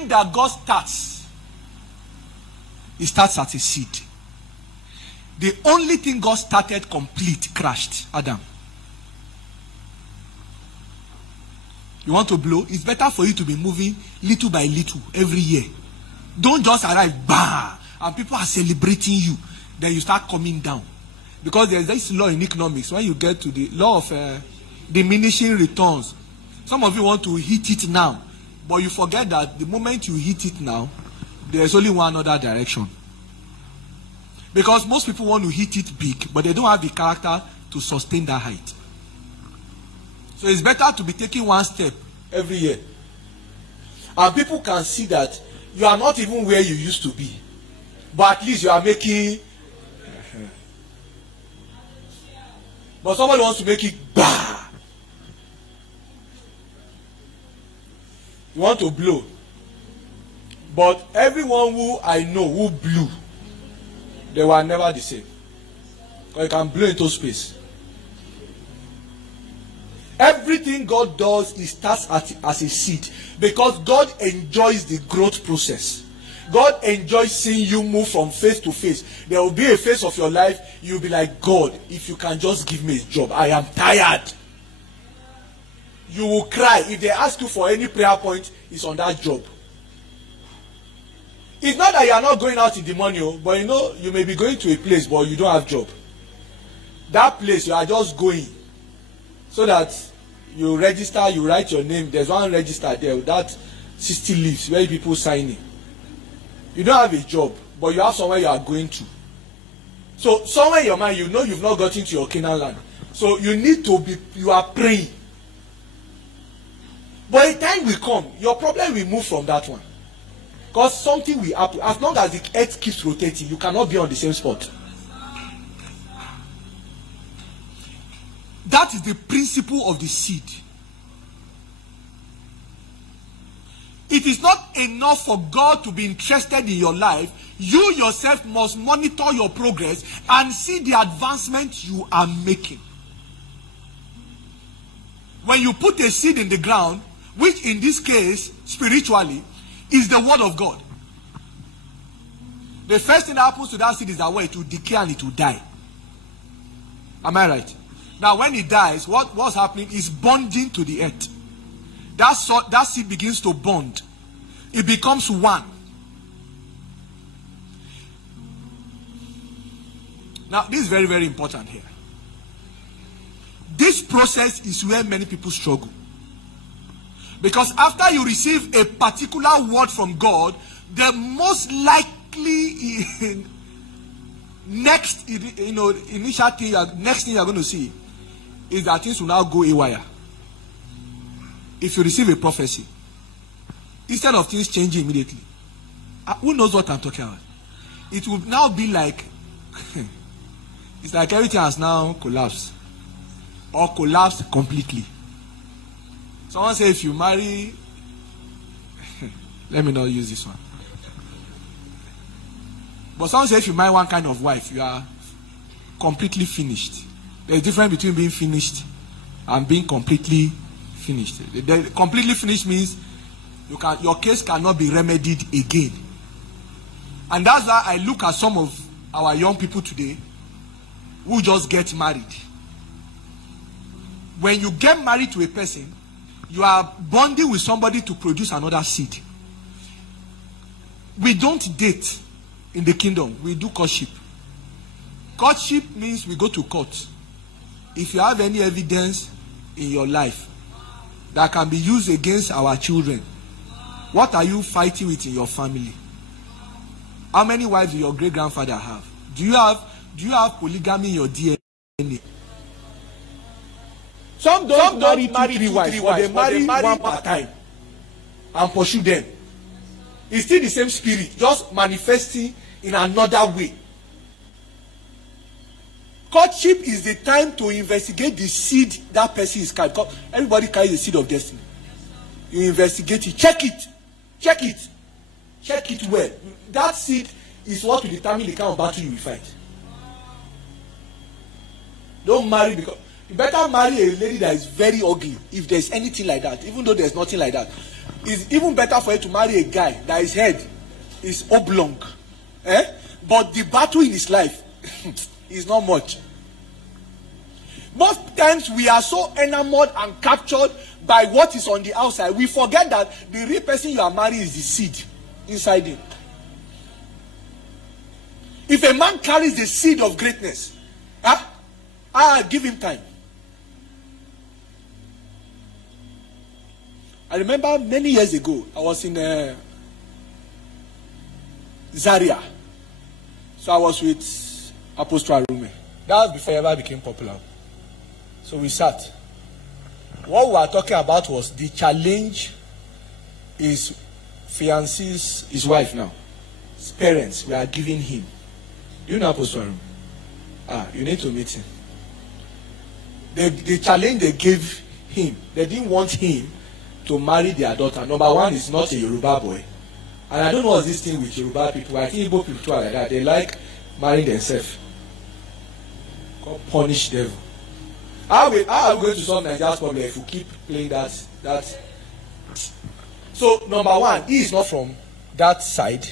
thing that God starts, it starts as a seed. The only thing God started complete crashed. Adam. You want to blow? It's better for you to be moving little by little every year. Don't just arrive, bam, and people are celebrating you. Then you start coming down. Because there's this law in economics. When you get to the law of diminishing returns, some of you want to hit it now. But you forget that the moment you hit it now, there's only one other direction. Because most people want to hit it big, but they don't have the character to sustain that height. So it's better to be taking one step every year. And people can see that you are not even where you used to be. But at least you are making... But somebody wants to make it bah. You want to blow. But everyone who I know who blew, they were never the same. Because you can blow into space. Everything God does, it starts as a seed. Because God enjoys the growth process. God enjoys seeing you move from phase to phase. There will be a phase of your life, you'll be like, God, if you can just give me a job, I am tired. You will cry. If they ask you for any prayer point, it's on that job. It's not that you are not going out in the morning, but you know, you may be going to a place, but you don't have job. That place, you are just going. So that you register, you write your name. There's one register there with that 60 leaves where people sign in. You don't have a job, but you have somewhere you are going to. So somewhere in your mind, you know you've not gotten to your Canaan land. So you need to be, you are praying. But a time will come, your problem will move from that one. Because something will happen. As long as the earth keeps rotating, you cannot be on the same spot. That is the principle of the seed. It is not enough for God to be interested in your life. You yourself must monitor your progress and see the advancement you are making. When you put a seed in the ground, which in this case, spiritually, is the word of God. The first thing that happens to that seed is that it will decay and it will die. Am I right? Now when it dies, what's happening is bonding to the earth. That seed begins to bond. It becomes one. Now this is very, very important here. This process is where many people struggle. Because after you receive a particular word from God, the most likely next thing you're going to see is that things will now go haywire. If you receive a prophecy, instead of things changing immediately, who knows what I'm talking about? It will now be like it's like everything has now collapsed or collapsed completely. Someone say if you marry let me not use this one. But someone say if you marry one kind of wife, you are completely finished. There's a difference between being finished and being completely finished. The completely finished means your case cannot be remedied again. And that's why I look at some of our young people today who just get married. When you get married to a person, you are bonding with somebody to produce another seed. We don't date in the kingdom. We do courtship. Courtship means we go to court. If you have any evidence in your life that can be used against our children, what are you fighting with in your family? How many wives do your great-grandfather have? Do you have polygamy in your DNA? Some don't marry three wives, but they marry one per time and pursue them. It's still the same spirit, just manifesting in another way. Courtship is the time to investigate the seed that person is carrying. Everybody carries the seed of destiny. You investigate it, check it well. That seed is what will determine the kind of battle you will fight. Don't marry because you better marry a lady that is very ugly if there's anything like that, even though there's nothing like that. It's even better for you to marry a guy that his head is oblong. But the battle in his life is not much. Most times we are so enamored and captured by what is on the outside, we forget that the real person you are marrying is the seed inside him. If a man carries the seed of greatness, give him time. I remember many years ago, I was in Zaria. So I was with Apostle Arume. That was before I ever became popular. So we sat. What we were talking about was the challenge his fiance's, his wife now, his parents were giving him. You know Apostle Arume? You need to meet him. The challenge they gave him, they didn't want him to marry their daughter. Number one, is not a Yoruba boy. And I don't know what's this thing with Yoruba people. I think Igbo people are like that. They like marrying themselves. God punish devil. How are we going to solve Nigeria's problem if we keep playing that? So number one, he is not from that side.